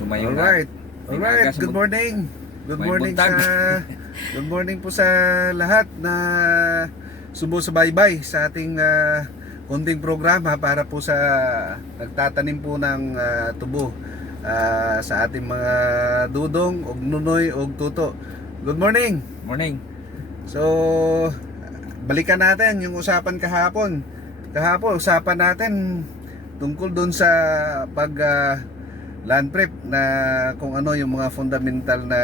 sumayo na. Alright. Alright. Good morning. Good morning sa good morning po sa lahat na sumusubaybay sa ating konting programa para po sa nagtatanim po ng tubo sa ating mga dudong og nunoy og tuto. Good morning. Morning. So balikan natin yung usapan kahapon. Kahapon usapan natin tungkol doon sa pag land prep na kung ano yung mga fundamental na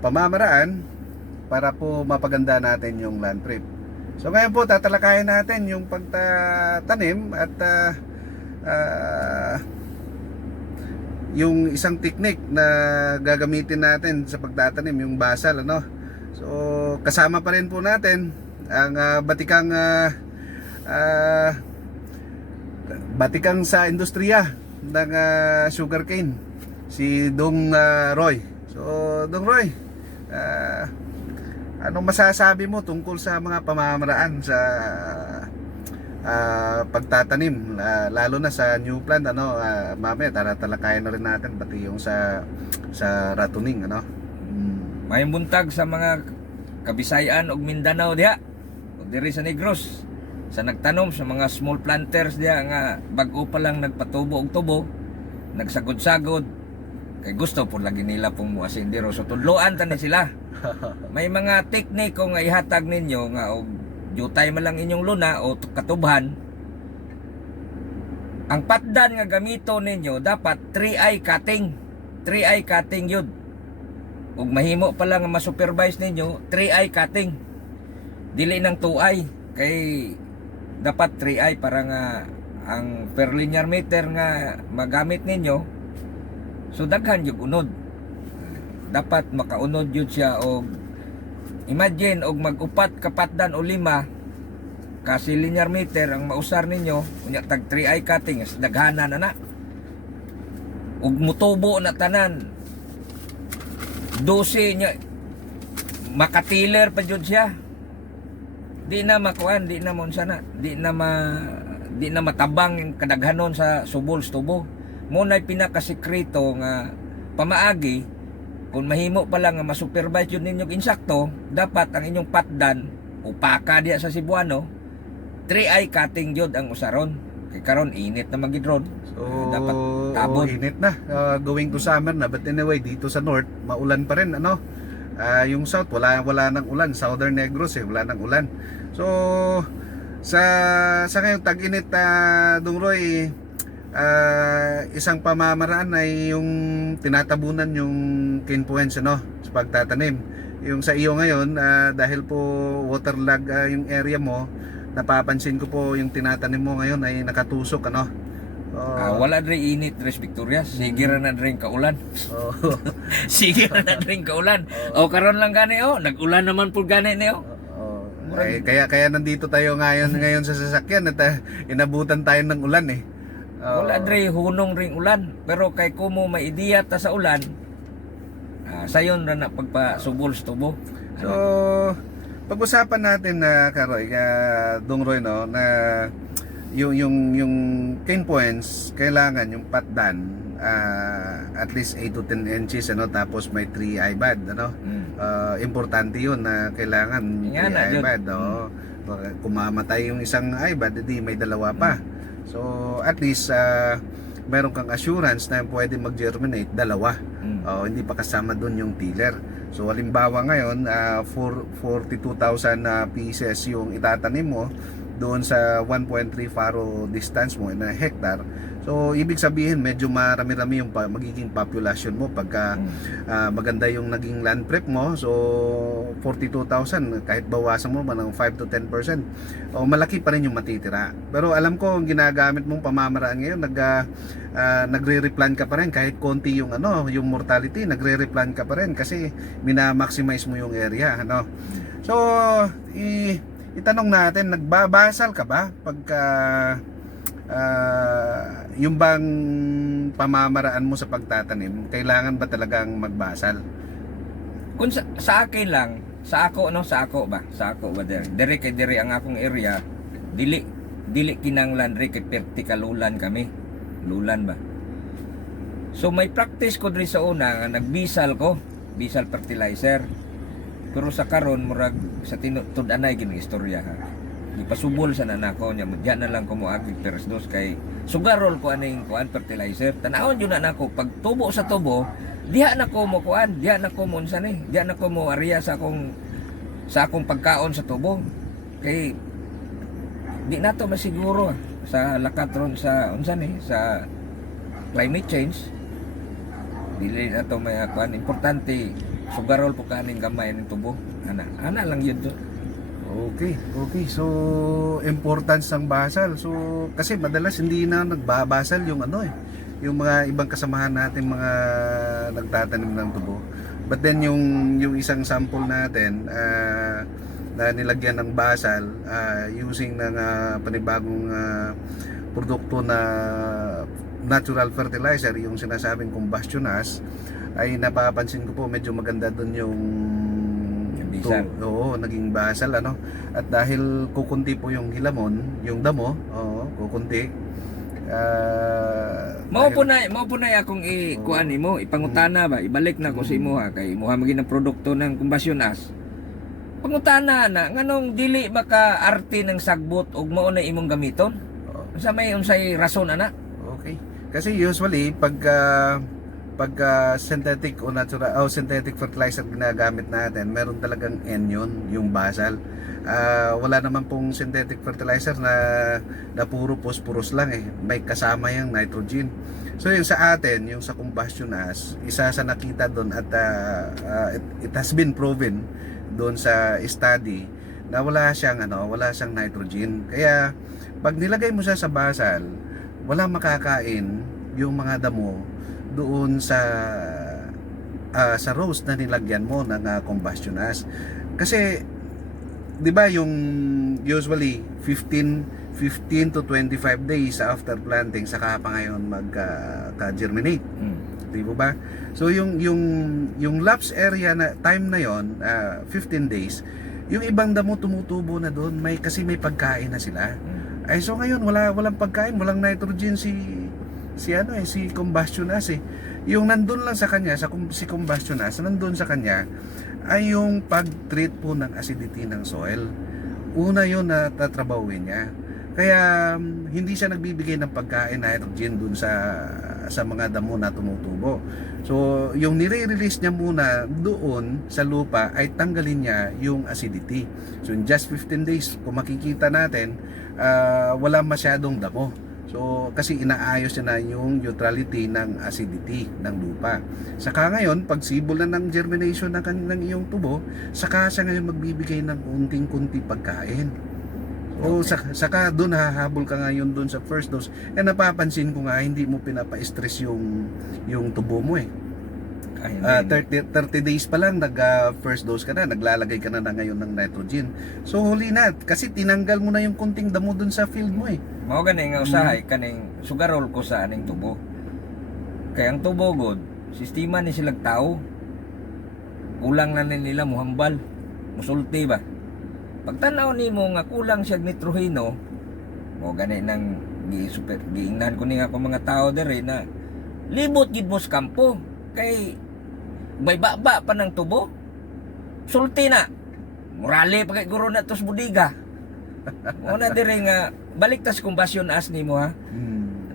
pamamaraan para po mapaganda natin yung land prep. So ngayon po tatalakayin natin yung pagtatanim at yung isang technique na gagamitin natin sa pagtatanim, yung basal, ano. So kasama pa rin po natin ang batikang sa industriya ng sugarcane, si Dong Roy. So Dong Roy, anong masasabi mo tungkol sa mga pamamaraan sa pagtatanim, lalo na sa new plant, ano? Mamaya talakayan na rin natin pati yung sa ratuning, ano. May buntag sa mga Kabisayan ug Mindanao diha. O diri sa Negros. Sa nagtanom sa mga small planters diha nga bag-o pa lang nagpatubo og tubo, nagsagod-sagod kay gusto po lagi nila pong muasin diro. So tudloan ta ni sila. May mga tekniko nga ihatag ninyo nga og jutay man lang inyong luna o katubhan. Ang patdan nga gamito ninyo dapat 3-eye cutting. 3-eye cutting yun. Ug mahimo pa lang nga ma-supervise ninyo 3-eye cutting. Dili ng 2-eye kay dapat 3-eye para nga ang per linear meter nga magamit ninyo so daghan yung unod. Dapat makaunod yun siya og imagine og mag-upat kapatdan o 5 kasi linear meter ang mausar ninyo unya tag 3-eye cutting is daghanan na ug mutubo na tanan 12 nya makatiler pa jud siya. Di na makuan, di na mon sana, di na matabang yung kadaghanon sa subol tubo. Mo na pinakasekreto nga pamaagi kung mahimo pa lang nga ma-supervise yun ninyong insakto, dapat ang inyong patdan upaka diya sa Cebuano 3-eye cutting jud ang usaron. Kay karon init na magidron. So dapat tabon. Init na, going to summer na, but anyway dito sa north maulan pa rin, ano. Yung south wala nang ulan, Southern Negros wala nang ulan. So sa ngayong tag-init, Dong Roy, isang pamamaraan ay yung tinatabunan yung cane points, ano, sa pagtatanim. Yung sa iyo ngayon, dahil po waterlog yung area mo, napapansin ko po yung tinatanim mo ngayon ay nakatusok, ano. Wala dre init Res Victorias. Sige ra na dre kaulan. Sige ra na dre kaulan. O karon lang gani nag-ulan naman pud gani ni Ay, kaya nandito tayo ngayon sa sasakyan at inabutan tayo ng ulan eh. Wala dre hunong ring ulan, pero kay kumo may ideya ta sa ulan. Sayon ra na pagpasubol sa tubo. So pag-usapan natin na Karoy, Dong Roy, no, na yung cane points kailangan yung patdan at least 8 to 10 inches, ano, tapos may 3-eye bud, ano. Importante yun na kailangan 3-eye bud, kung mamatay yung isang eye bud, edi may dalawa pa. So at least meron kang assurance na pwede mag-germinate dalawa. Hindi pa kasama dun yung tiller. So halimbawa ngayon 42,000 pieces yung itatanim mo doon sa 1.3 faro distance mo na hectare. So ibig sabihin medyo marami-rami yung magiging population mo pagka maganda yung naging land prep mo. So 42,000 kahit bawasan mo ng 5 to 10%, malaki pa rin yung matitira. Pero alam ko ang ginagamit mong pamamaraan ngayon, nagre-replant ka pa rin kahit konti yung yung mortality, nagre-replant ka pa rin kasi mina-maximize mo yung area, ano. So itanong natin, nagbabasal ka ba pagka yung bang pamamaraan mo sa pagtatanim, kailangan ba talagang magbasal? Kung sa akin lang, sa ako ba dire kay dire ang akong area, dili kinanglan re kay vertical ulan kami. Lulan ba? So may practice ko diri sa una nga nagbisal ko, bisal fertilizer. Pero sa karon murag sa tinud-anay gini istorya ha. Gipasubol sa nanako nya diyan na lang ko moagi first dose kay sugarol ko aning kuan fertilizer. Tanawon yun na nako pag tubo sa tubo, diha na ko mo kuan, diha na ko mo unsa ni, diha na ko mo area sa akong pagkaon sa tubo. Kay di na to masiguro sa lakatron sa unsa ni sa climate change. Dili na to may kuan importante sugarol po kaning gamay ning tubo. Ana lang yun to. Okay. So importance ng basal. So kasi madalas hindi na nagbabasal yung yung mga ibang kasamahan natin mga nagtatanim ng tubo. But then yung isang sample natin na nilagyan ng basal using ng panibagong produkto na natural fertilizer, yung sinasabing combustion ash, ay napapansin ko po medyo maganda doon yung Bisal. Oo, naging basal at dahil kukunti po yung hilamon, yung damo, kukunti. Mao po na akong kuan nimo, ipangutana ba, ibalik na ko sa imo ha kay imuha maging ng produkto ng combustion ash. Pangutana na nganong dili baka arte ng sagbot ug mao na imong gamiton? Unsa may unsay rason ana? Okay. Kasi usually pag synthetic o natural o synthetic fertilizer ginagamit natin, meron talagang N yun, yung basal. Wala naman pong synthetic fertilizer na puro phosphorus lang may kasama yung nitrogen. So yung sa atin, yung sa combustion ash, isa sa nakita doon at it has been proven doon sa study na wala siyang nitrogen. Kaya pag nilagay mo siya sa basal, wala makakain yung mga damo doon sa roast na nilagyan mo ng combustion ash. Kasi 'di ba yung usually 15 to 25 days after planting saka pa ngayon magka-germinate. Di ba? So yung lapse area na time na yon 15 days, yung ibang damo tumutubo na doon, kasi may pagkain na sila. Ay so ngayon walang pagkain, walang nitrogen si combustion ash Yung nandun lang sa kanya, si combustion ash, nandun sa kanya ay yung pag-treat po ng acidity ng soil. Una yun na tatrabawin niya. Kaya hindi siya nagbibigay ng pagkain nitrogen dun sa mga damo na tumutubo. So yung nire-release niya muna doon sa lupa ay tanggalin niya yung acidity. So in just 15 days, kung makikita natin, wala masyadong damo. So kasi inaayos niya na yung neutrality ng acidity ng lupa. Saka ngayon, pag sibol na ng germination ng iyong tubo, saka siya ngayon magbibigay ng unting-kunti pagkain. O saka doon hahabol ka ngayon doon sa first dose. Napapansin ko nga hindi mo pinapa-stress yung tubo mo 30 days pa lang first dose ka na, naglalagay ka na ngayon ng nitrogen. So huli na kasi tinanggal mo na yung kunting damo doon sa field mo Mao gani nga usahay kaning sugarol ko sa aning tubo. Kay ang tubo god, sistema ni silang tao. Kulang na nila muhambal, musulti ba? Pagtanaw nimo nga kulang siya nitroheno, mo gani nang giingnan ko ni ako mga tao dere na libot gid mo sa kampo kay may baba pa ng tubo. Sulti na. Murali pa kay guro na tos budiga. Una dire nga balik tas combustion ash nimo ha.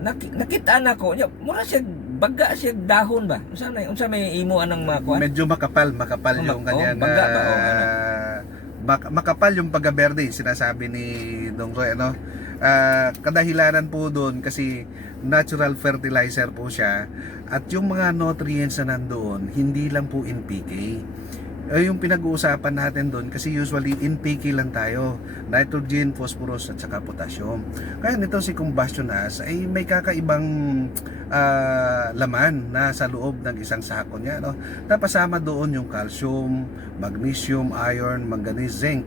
Nakita na ko, mura siya baga siya dahon ba? Unsa may imo anang makuan? Medyo makapal yung kanyang baga ba makapal yung pagka-berde, sinasabi ni Dong Roy kadahilanan po doon kasi natural fertilizer po siya at yung mga nutrients na nandoon hindi lang po NPK. Yung pinag-uusapan natin doon kasi usually NPK lang tayo, nitrogen, phosphorus at saka potassium. Kaya nito si combustion ash ay may kakaibang laman na sa loob ng isang sako niya Napasama doon yung calcium, magnesium, iron, manganese, zinc,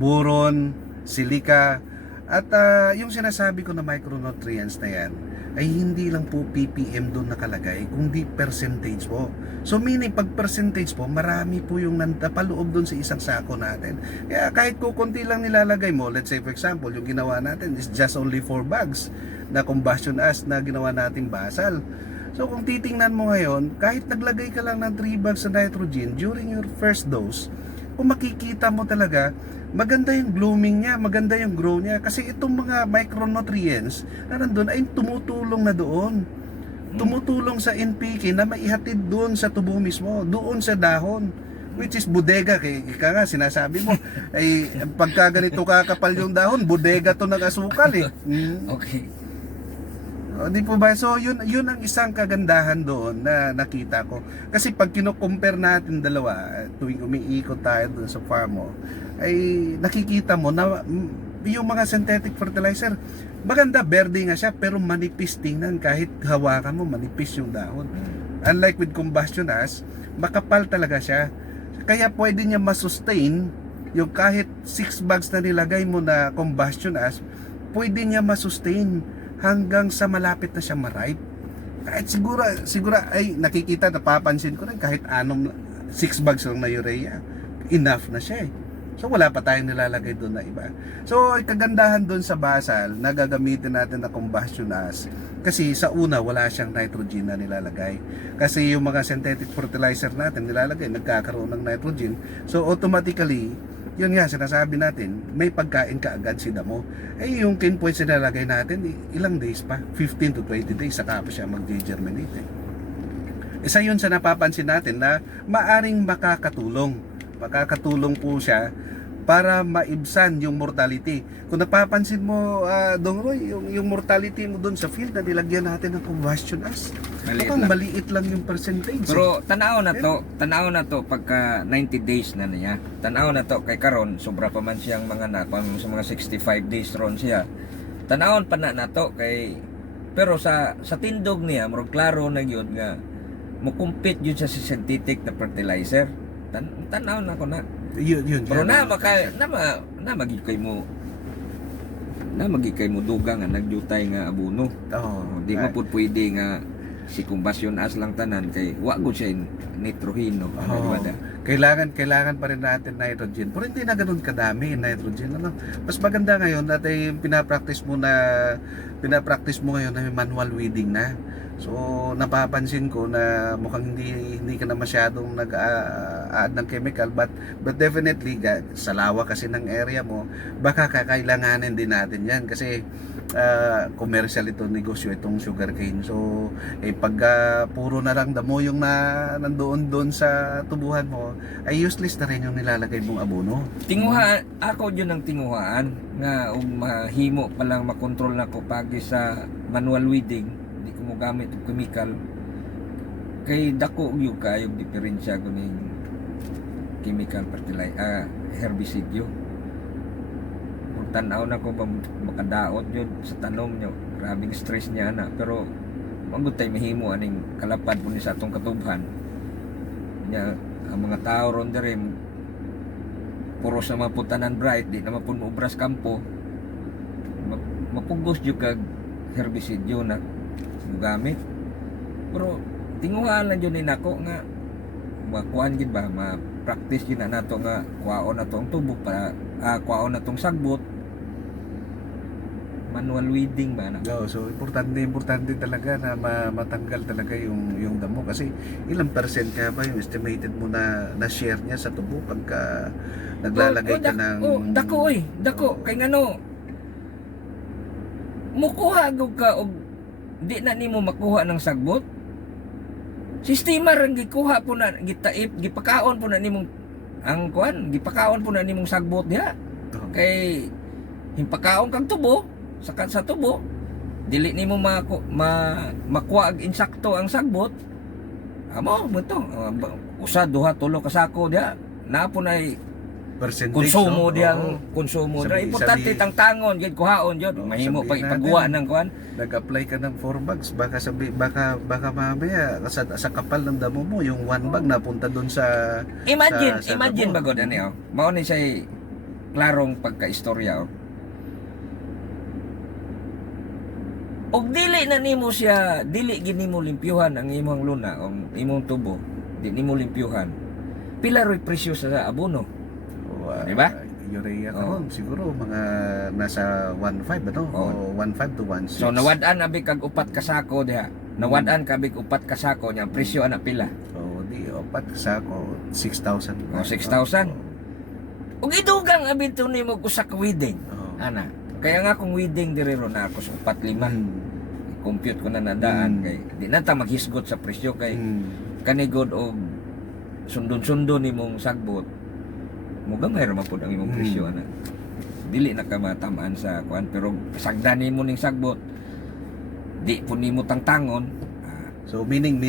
boron, silica at yung sinasabi ko na micronutrients na yan ay hindi lang po ppm doon nakalagay kundi percentage po. So meaning pag percentage po marami po yung napaloob doon sa isang sako natin. Kaya kahit kukunti lang nilalagay mo, let's say for example yung ginawa natin is just only 4 bags na combustion ash na ginawa nating basal. So kung titingnan mo ngayon, kahit naglagay ka lang ng 3 bags sa nitrogen during your first dose, kung makikita mo talaga, maganda yung blooming niya, maganda yung grow niya. Kasi itong mga micronutrients na nandun ay tumutulong na doon. Tumutulong sa NPK na maihatid doon sa tubo mismo, doon sa dahon. Which is bodega, kaya nga sinasabi mo, ay pagka ganito kakapal yung dahon, bodega to ng asukal eh. Okay. Di po ba? So yun ang isang kagandahan doon na nakita ko. Kasi pag kino-compare natin dalawa, tuwing umiikot tayo doon sa farm mo, ay nakikita mo na yung mga synthetic fertilizer, maganda, berde nga siya, pero manipis tingnan, kahit hawakan mo, manipis yung dahon. Unlike with combustion ash, makapal talaga siya. Kaya pwede niya masustain yung kahit 6 bags na nilagay mo na combustion ash, pwede niya masustain hanggang sa malapit na siya ma-ripe. Kahit siguro ay nakikita, napapansin ko rin kahit 6 bags lang na urea, enough na siya eh. So wala pa tayong nilalagay doon na iba. So kagandahan doon sa basal na gagamitin natin na combustion ash, kasi sa una wala siyang nitrogen na nilalagay. Kasi yung mga synthetic fertilizer natin nilalagay, nagkakaroon ng nitrogen. So automatically, yun nga sinasabi natin, may pagkain ka agad si damo. Eh yung cane points na nilalagay natin, ilang days pa, 15 to 20 days saka pa siya mag-germinate eh. Isa yun sa napapansin natin na maaring makakatulong po siya para maibsan yung mortality. Kung napapansin mo, Dong Roy, yung mortality mo doon sa field na nilagyan natin ng combustion ash, maliit lang yung percentage. Pero tanaw na to pagka 90 days na niya. Tanaw na to kay karon sobra pa man siyang mga sa mga 65 days ron siya. Tanawon pa na to kay, pero sa tindog niya murag klaro na gyud nga mo compete yun sa synthetic na fertilizer. Tanaw na ko na. Yun. Pero magiging kay mo dugang nga nagjutay nga abono. Di mo pud pwede nga si combustion ash lang tanan kay wa gud siya nitrohino. Kailangan pa rin natin nitrogen. Pero hindi na ganoon kadami nitrogen. Mas maganda ngayon at pinapractice mo ngayon na may manual weeding na. So napapansin ko na mukhang hindi ka na masyadong nag-add ng chemical, but definitely sa lawa kasi ng area mo, baka kakailanganin din natin yan kasi commercial ito, negosyo itong sugarcane. So pag puro na lang damo yung nandoon sa tubuhan mo, ay useless na rin yung nilalagay mong abono. Ako yun ang tinguhaan nga mahimo pa lang makontrol na ko pagi sa manual weeding, di ko mo gamit og chemical kay dako yung kayong diferensya ko ning chemical fertilizer herbicide. Kung tanaw na ko ba makadaot yun sa tanom nyo, grabing stress niya na, pero magud tay mahimo aning kalapad po ni sa atong katubhan nya. Ang mga tao ron dere puro sa mga putanan bright, di naman po maubras kampo, mapugos yung kag herbicide yun na gamit. Pero tinguhaan lang yun nako nga makuhan gid ba, ma-practice yun na nato nga kuhaon na tong tubo para kuhaon na tong sagbot, manual weeding ba na. So importante talaga na matanggal talaga yung damo, kasi ilang percent ka ba yung estimated mo na share niya sa tubo pagka naglalagay ka ng dako kay ngano mukuha gud ka og di na nimo makuha ng sagbot. Sistema ran gikuha po na gitaip, gipakaon po na nimong ang kuan, gipakaon po na nimong sagbot diha. Kay himpakaon kang tubo sa tubo, dili nimo makuha og insakto ang sagbot. Amo mo to, usa duha tulo ka sako diha na po na percentage konsumo diyang konsumo. Importante tangtangon gid kuhaon jud, mahimo pag ipagawa ng kuan. Nag-apply ka ng 4 bags, baka mamaya sa kapal ng damo mo yung 1 bag napunta doon sa damo. Bagod ani mao ni siya klarong pagka-istorya og dili na nimo siya, dili gid nimo limpyuhan ang imong luna o imong tubo, di nimo limpyuhan, pila roy presyo sa abono. Diba? Urea karon siguro mga nasa 1.5 o 1.5 to 1.6. So nawad-an abi kag upat ka sako diha. Nawadaan kabig upat ka sako nya presyo ana pila. So, di opat sa ako 6,000. O, 6,000. Ug idugang abito nimo usa ka wedding. Oo. Ana. Kaya nga kung wedding diri ron na ako sa 4-5. Compute ko na nadaan kay di na ta maghisgot sa presyo kay kanigod og sundon-sundon nimong sagbot. Mugamay ra man pud ang imong presyo ana. Dili na ka matamaan sa kuan pero sagdan nimo ning sagbot. Di po nimo tangtangon. So meaning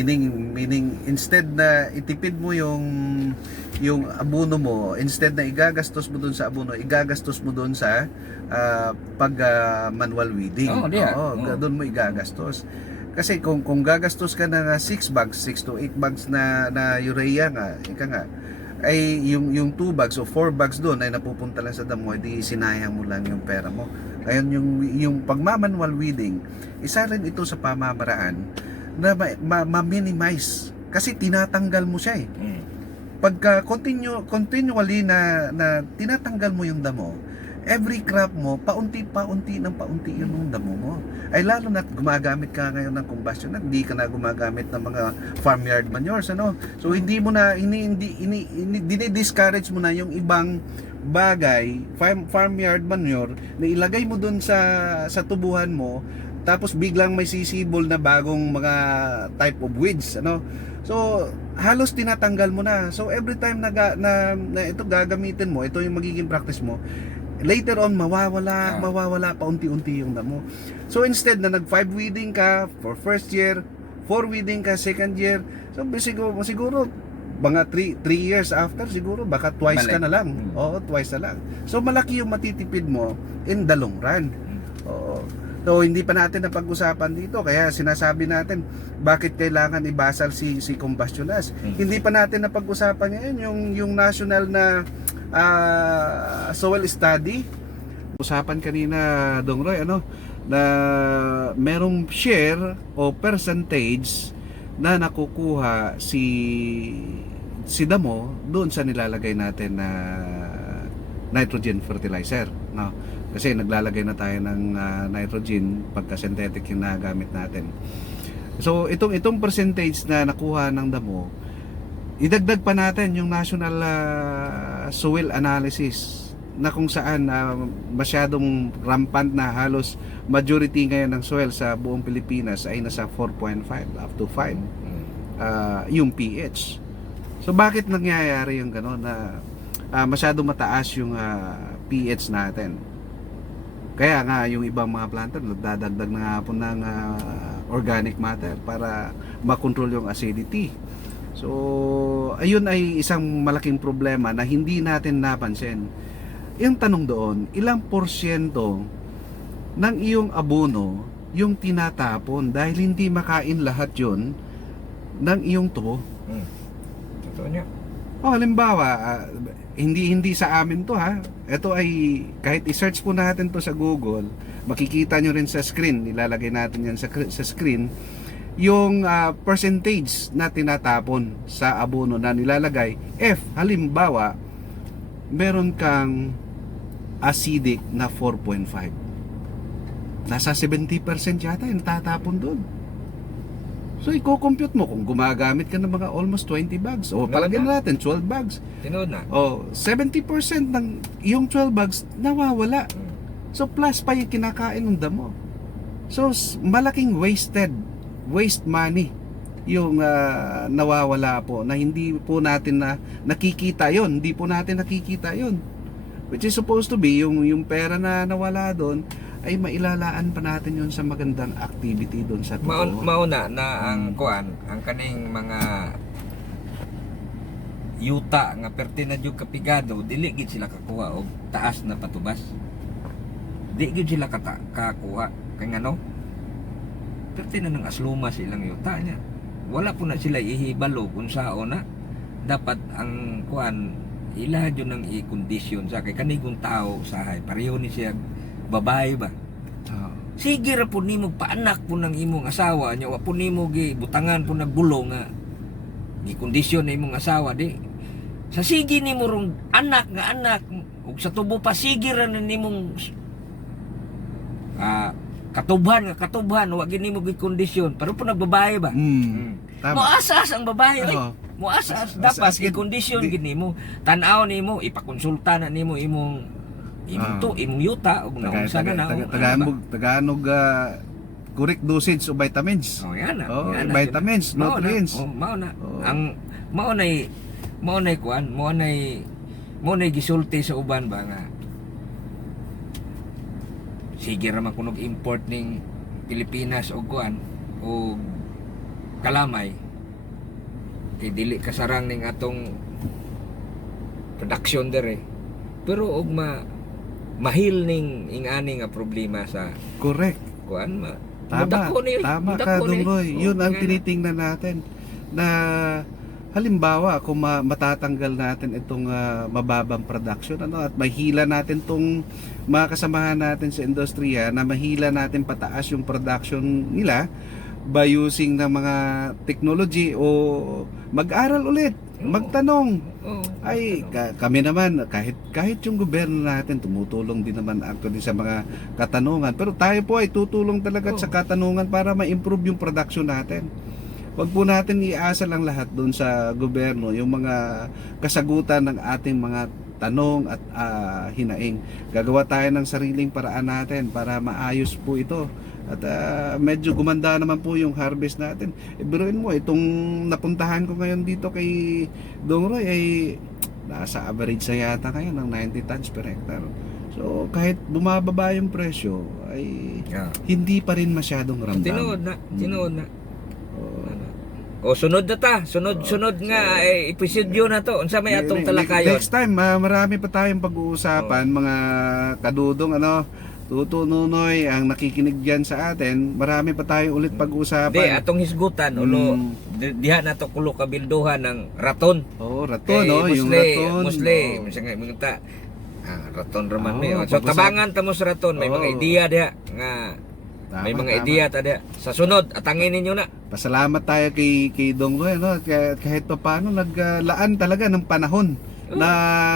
instead na itipid mo yung abono mo, instead na igagastos mo doon sa abono, igagastos mo doon sa pag manual weeding. Oo, diya. Doon mo igagastos. Kasi kung gagastos ka ng 6 bags, 6 to 8 bags na urea nga, ika nga, ay yung 2 bags o 4 bags doon ay napupunta lang sa damo, di sinayang mo lang yung pera mo. Ngayon yung pagmamanual weeding, isa rin ito sa pamamaraan na ma-minimize kasi tinatanggal mo siya eh. Pagka continually na tinatanggal mo yung damo, every crop mo paunti yung damo mo. Ay lalo na gumagamit ka ngayon ng combustion, hindi ka na gumagamit ng mga farmyard manures, ano? So hindi mo na discourage mo na yung ibang bagay, farmyard manure na ilagay mo dun sa tubuhan mo, tapos biglang may sisibol na bagong mga type of weeds, ano? So halos tinatanggal mo na. So every time na ito gagamitin mo, ito yung magiging practice mo, later on mawawala paunti-unti yung damo. So instead na nag 5 weeding ka for first year, 4 weeding ka second year, so siguro mga 3 years after, siguro baka twice ka na lang. Oo, twice na lang. So malaki yung matitipid mo in the long run. Oo. So hindi pa natin napag-usapan dito, kaya sinasabi natin bakit kailangan ibasal si combustion ash. Hindi pa natin napag-usapan ngayon yung national na soil study. Usapan kanina Dong Roy, ano, na merong share o percentage na nakukuha si damo doon sa nilalagay natin na nitrogen fertilizer, no? Kasi naglalagay na tayo ng nitrogen pagka synthetic yung nagamit natin. So itong percentage na nakuha ng damo, idagdag pa natin yung national soil analysis na kung saan masyadong rampant na, halos majority ngayon ng soil sa buong Pilipinas ay nasa 4.5 up to 5 yung pH. So bakit nangyayari yung gano'n na masyadong mataas yung pH natin? Kaya nga yung ibang mga planter nagdadagdag na nga po ng organic matter para makontrol yung acidity. So ayun ay isang malaking problema na hindi natin napansin. Yung tanong doon, ilang porsyento ng iyong abono yung tinatapon dahil hindi makain lahat yun ng iyong tubo? Totoo niya. Halimbawa, hindi sa amin to ha. Ito ay kahit i-search po natin to sa Google, makikita nyo rin sa screen, nilalagay natin yan sa screen, yung percentage na tinatapon sa abono na nilalagay. Halimbawa, meron kang acidic na 4.5. Nasa 70% yata yung tatapon doon. So i-compute mo kung gumagamit ka ng mga almost 20 bags. O palagyan natin 12 bags. Tinood na. O 70% ng yung 12 bags nawawala. So plus pa yung kinakain ng damo. So malaking waste money yung nawawala po na hindi po natin nakikita yon. Hindi po natin nakikita yon. Which is supposed to be yung pera na nawala doon ay mailalaan pa natin yun sa magandang activity doon sa totoo. Mauna na ang kuan, ang kaning mga yuta nga pertinad yung kapigado, dili gid sila kakuha og taas na patubas. Di gid sila kakuha kay ngano? Pertinad ng asluma silang yuta niya. Wala po na sila ihibalo kung sao na dapat ang kuan ila yun ang i-condition sa kay kanigong tao sahay pareho ni siya babae ba. Sige ra po nimo paanak po ng imong asawa nya wa po nimo gibutangan po nagbulo nga gikondisyon na imong asawa di sa sige nimo rong anak ug sa tubo pa sige ra na nimong katubhan, wag gini mo gid kondisyon. Pero po nagbabae ba? Tama. Moasas ang babae. Oo. Moasas As- dapat as in, i-kondisyon di- gid nimo. Tan-aw nimo, ipakonsulta na nimo imong imong yuta ug naunsa na na. Tagalog correct dosage of vitamins. Oh, yan na. Oh, yan na. vitamins, Mao na. nutrients. Oh, mao na. Oh. Ang mao nay kuan, mao nay gisulti sa uban ba nga. Sige ra man kunog import ning Pilipinas og kuan o kalamay. Kay dili kasarang ning atong production dere. Pero og mahil ning ingani nga problema sa Correct. kuan Tama ka, Dunggoy. Yun ang tinitingnan natin na halimbawa kung matatanggal natin itong mababang production at mahila natin tong mga kasamahan natin sa industriya na mahila natin pataas yung production nila by using ng mga technology o mag-aral ulit, magtanong. Kami naman kahit yung gobyerno natin tumutulong din naman actually sa mga katanungan, pero tayo po ay tutulong talaga sa katanungan para ma-improve yung production natin. Wag po natin iasa lang lahat doon sa gobyerno yung mga kasagutan ng ating mga tanong at hinaing. Gagawa tayo ng sariling paraan natin para maayos po ito. At medyo gumanda naman po yung harvest natin. Biruin mo, itong napuntahan ko ngayon dito kay Dong Roy ay nasa average sa yata ngayon ng 90 tons per hectare. So kahit bumababa yung presyo ay hindi pa rin masyadong ramdam. Tinuod na. O sunod na ta, sunod nga episodyo na to. Unsa may atong talakayon? Next time, marami pa tayong pag-uusapan, mga kadudong Tuto Nunoy ang nakikinig diyan sa atin. Marami pa tayong ulit pag-uusapan. Di atong hisgutan ulo diha na to kulo kabilduhan ng raton. Raton, yung raton. Musli, minta raton raman mi. So tabangan ta mo sa raton, may mga ideya diha nga may mga ideya ta diha. Sa sunod atangin ninyo na. Pasalamat tayo kay Dong Roy, kahit pa paano naglaan talaga ng panahon na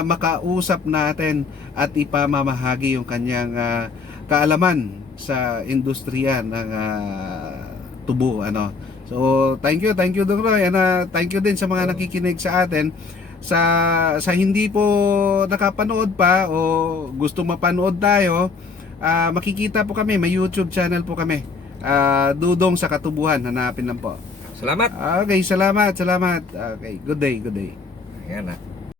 makausap natin at ipamamahagi yung kanyang kaalaman sa industriya ng tubo. So thank you Dong Roy, and thank you din sa mga nakikinig sa atin. Sa hindi po nakapanood pa o gusto mapanood tayo, makikita po kami, may YouTube channel po kami, Dudong sa Katubuhan, hanapin lang po. Salamat. Okay, salamat. Okay, good day. Ayan na.